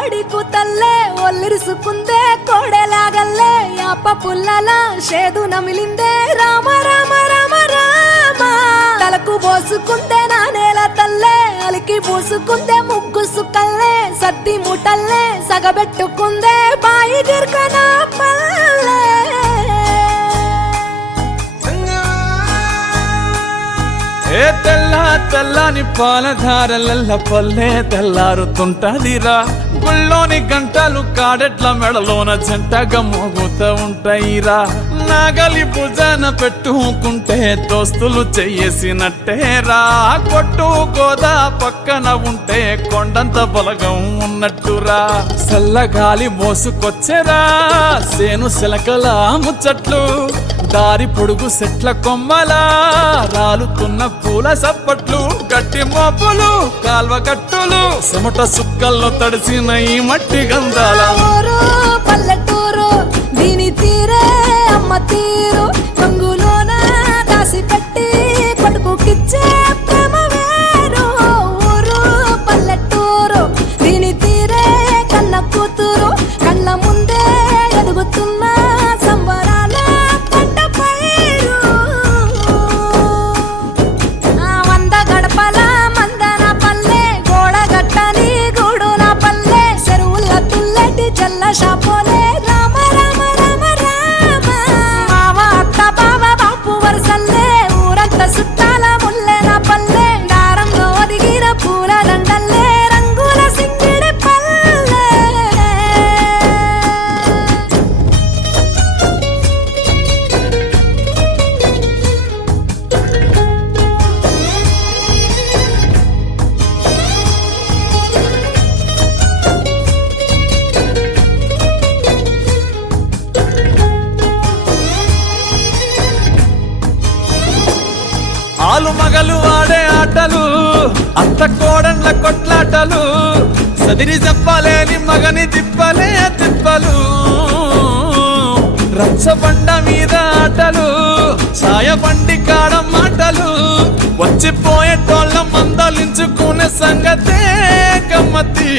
కోడి కూతల్లే ఒల్లిరుసుకుందే కోడెలాగల్లే యాప పుల్లల షేదు నమిలిందే రామ రామ రామ రామ తలకు పోసుకుందే నానేల తల్లే అలికి పూసుకుందే ముగ్గు సుక్కల్లే సద్ది ముటల్లే సగబెట్టుకుందే బాయి గిర్కన పల్లె ఏ తెల్ల తెల్లని పాలధారలల్ల పల్లె తెల్లారుతుంటదిరా గుళ్ళోని గంటలు కాడెట్ల మెడలోన జంటగా మోగుతూ ఉంటాయిరా నాగలి భుజాన పెట్టుకుంటే దోస్తులు చెయ్యేసినట్టేరా కొట్టు గోదా పక్కన ఉంటే కొండంత బలగం ఉన్నట్టురా చల్లగాలి మోసుకొచ్చెరా సేను శిలకల ముచ్చట్లు దారి పొడుగు సెట్ల కొమ్మలా రాలుతున్న పూల సప్పట్లు గట్టి మోపులు కాల్వ కట్టులు చెమట సుక్కల్లో తడిసిన ఈ మట్టి గంధాల పల్లెటూరు దీని తీరే అమ్మ తీరు రంగులోన దాసి పెట్టి కొడుకుకిచ్చే ప్రేమ వేరు ఊరు పల్లెటూరు దీని తీరే కన్న కూతురు కళ్ళ ముందే ఎదుగుతున్న సంబరాల పంట పైరు వంద గడపల మందన పల్లె గోడ గట్టని గూడున పల్లె చెరువుల తుల్లటి జల్ల షాపోలే రామ రామ రామ రామ మావ అత్త బావ బాపు వరసల్లే ఊరంత సుట్టాల ముల్లెన పల్లె దారంలో ఒదిగిన పూల దండల్లే రంగుల సింగిడి పల్లె ఆలు మగలు ఆడే ఆటలు అత్త కోడన్ల కొట్లాటలు సదిరి చెప్పలేని మగని తిప్పలే తిప్పలు రచ్చబండ మీద ఆటలు సాయబండి కాడ మాటలు వచ్చిపోయేటోళ్ళ మందలించుకునే సంగతే గమ్మతి